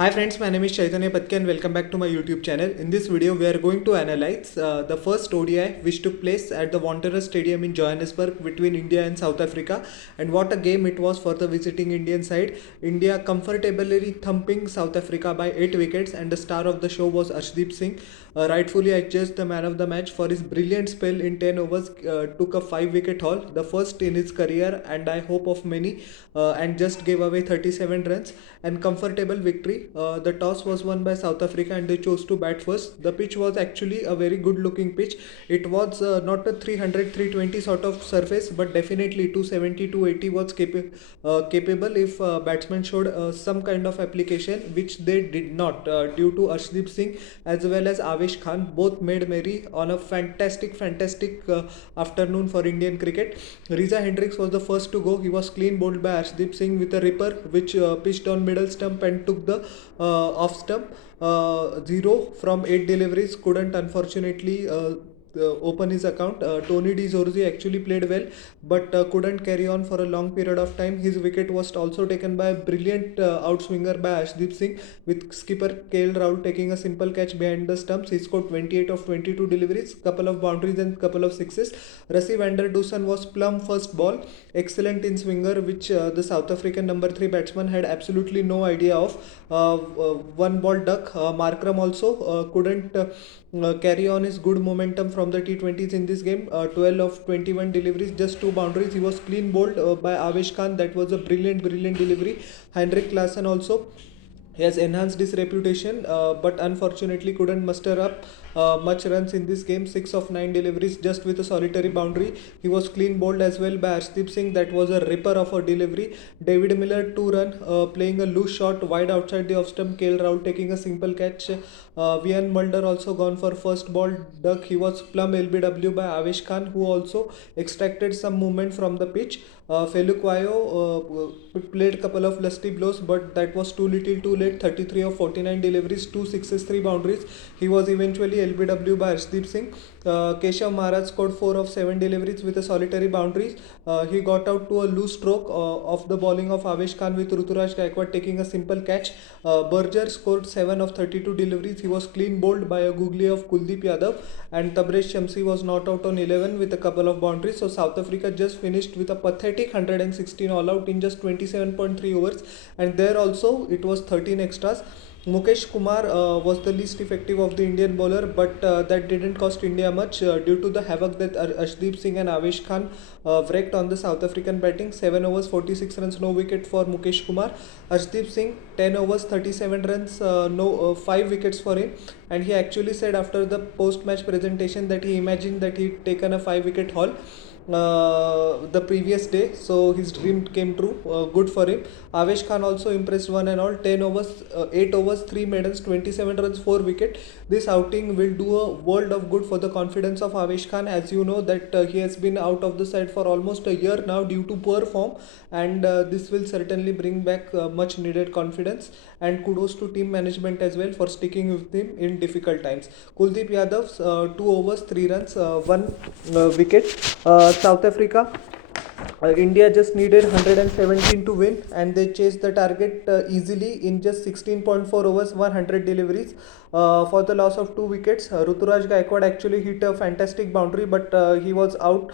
Hi friends, my name is Chaitanya Patke and welcome back to my YouTube channel. In this video, we are going to analyze the first ODI which took place at the Wanderers Stadium in Johannesburg between India and South Africa, and what a game it was for the visiting Indian side. India comfortably thumping South Africa by 8 wickets, and the star of the show was Arshdeep Singh, rightfully adjudged the man of the match for his brilliant spell in 10 overs, took a 5 wicket haul, the first in his career and I hope of many, and just gave away 37 runs and comfortable victory. The toss was won by South Africa and they chose to bat first. The pitch was actually a very good looking pitch. It was not a 300 320 sort of surface, but definitely 270 280 was capable if batsmen showed some kind of application, which they did not, due to Arshdeep Singh as well as Avesh Khan both made merry on a fantastic afternoon for Indian cricket. Riza Hendricks was the first to go. He was clean bowled by Arshdeep Singh with a ripper which pitched on middle stump and took the off stump. 0 from 8 deliveries, couldn't unfortunately open his account. Tony D Zorzi actually played well, but couldn't carry on for a long period of time. His wicket was also taken by a brilliant outswinger by Ashdeep Singh, with skipper KL Rahul taking a simple catch behind the stumps. He scored 28 of 22 deliveries, couple of boundaries and couple of sixes. Rassie van der Dusen was plumb first ball, excellent in swinger, which the South African number 3 batsman had absolutely no idea of. One ball duck. Markram also couldn't carry on his good momentum from the T20s in this game. 12 of 21 deliveries, just 2 boundaries. He was clean bowled by Avesh Khan. That was a brilliant delivery. Heinrich Klaasen also, he has enhanced his reputation, but unfortunately couldn't muster up much runs in this game. 6 of 9 deliveries, just with a solitary boundary. He was clean bowled as well by Arshdeep Singh. That was a ripper of a delivery. David Miller 2 run, playing a loose shot wide outside the off stump. KL Rahul taking a simple catch. Vian Mulder also gone for first ball duck. He was plumb LBW by Avesh Khan, who also extracted some movement from the pitch. Felukwayo played couple of lusty blows, but that was too little too late. 33 of 49 deliveries, 2 sixes, 3 boundaries. He was eventually LBW by Arshdeep Singh. Keshav Maharaj scored 4 of 7 deliveries with a solitary boundaries. He got out to a loose stroke of the bowling of Avesh Khan, with Ruturaj Gaikwad taking a simple catch. Berger scored 7 of 32 deliveries. He was clean bowled by a googly of Kuldeep Yadav, and Tabraiz Shamsi was not out on 11 with a couple of boundaries. So South Africa just finished with a pathetic 116 all out in just 27.3 overs, and there also it was 13 extras. Mukesh Kumar was the least effective of the Indian bowler, but that didn't cost India much due to the havoc that Arshdeep Singh and Avesh Khan wreaked on the South African batting. 7 overs, 46 runs, no wicket for Mukesh Kumar. Arshdeep Singh, 10 overs, 37 runs, no 5 wickets for him. And he actually said after the post-match presentation that he imagined that he'd taken a 5 wicket haul the previous day, so his dream came true. Good for him. Avesh Khan also impressed one and all. 10 overs, 8 overs, 3 maidens, 27 runs, 4 wicket. This outing will do a world of good for the confidence of Avesh Khan. As you know that he has been out of the side for almost a year now due to poor form, and this will certainly bring back much needed confidence. And kudos to team management as well for sticking with him in difficult times. Kuldeep Yadav's 2 overs, 3 runs, 1 wicket. South Africa, India just needed 117 to win, and they chased the target easily in just 16.4 overs, 100 deliveries. For the loss of 2 wickets, Ruturaj Gaikwad actually hit a fantastic boundary, but he was out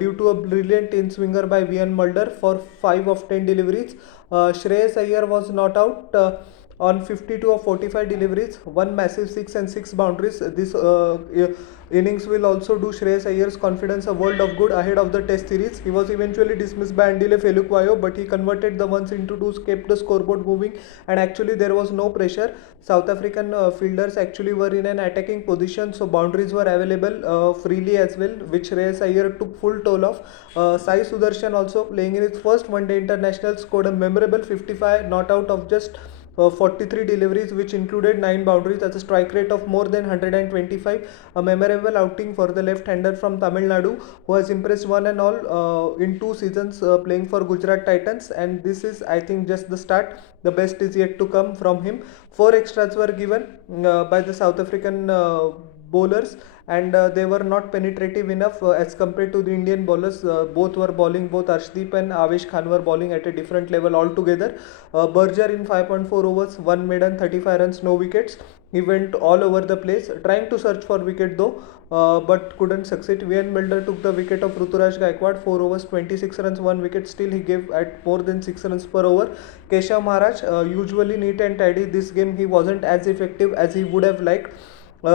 due to a brilliant in swinger by Vian Mulder for 5 of 10 deliveries. Shreyas Iyer was not out. On 52 of 45 deliveries, 1 massive 6 and 6 boundaries. This innings will also do Shreyas Iyer's confidence a world of good ahead of the test series. He was eventually dismissed by Andile Felukwayo, but he converted the ones into twos, kept the scoreboard moving, and actually there was no pressure. South African fielders actually were in an attacking position, so boundaries were available freely as well, which Shreyas Iyer took full toll of. Sai Sudarshan also, playing in his first one-day international, scored a memorable 55, not out of just 43 deliveries, which included 9 boundaries at a strike rate of more than 125. A memorable outing for the left-hander from Tamil Nadu, who has impressed one and all in 2 seasons playing for Gujarat Titans, and this is, I think, just the start. The best is yet to come from him. 4 extras were given by the South African bowlers, and they were not penetrative enough as compared to the Indian bowlers. Both were bowling, both Arshdeep and Avesh Khan were bowling at a different level altogether. Berger in 5.4 overs, 1 maiden, 35 runs, no wickets. He went all over the place, trying to search for wicket though, but couldn't succeed. VN Milder took the wicket of Ruturaj Gaikwad, 4 overs, 26 runs, 1 wicket. Still, he gave at more than 6 runs per over. Keshav Maharaj, usually neat and tidy, this game he wasn't as effective as he would have liked.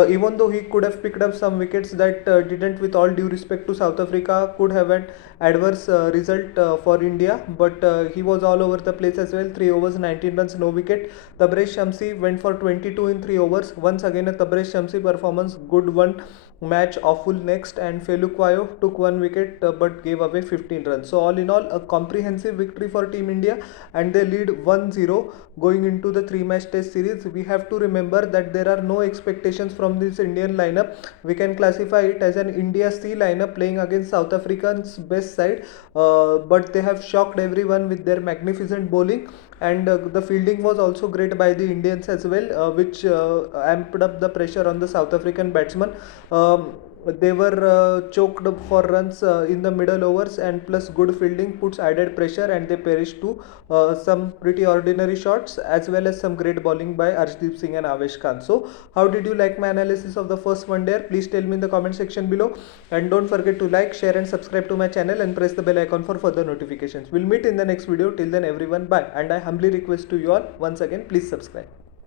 Even though he could have picked up some wickets that didn't, with all due respect to South Africa, could have an adverse result for India, but he was all over the place as well. 3 overs, 19 runs, no wicket. Tabraiz Shamsi went for 22 in 3 overs. Once again, a Tabraiz Shamsi performance, good one. Match awful next, and Felukwayo took 1 wicket but gave away 15 runs. So all in all, a comprehensive victory for Team India, and they lead 1-0 going into the 3-match test series. We have to remember that there are no expectations from this Indian lineup. We can classify it as an India C lineup playing against South Africa's best side, but they have shocked everyone with their magnificent bowling, and the fielding was also great by the Indians as well, which amped up the pressure on the South African batsmen. They were choked up for runs in the middle overs, and plus good fielding puts added pressure, and they perished to some pretty ordinary shots as well as some great bowling by Arshdeep Singh and Avesh Khan. So how did you like my analysis of the first one day? Please tell me in the comment section below, and don't forget to like, share and subscribe to my channel, and press the bell icon for further notifications. We'll meet in the next video. Till then everyone, bye, and I humbly request to you all once again, please subscribe.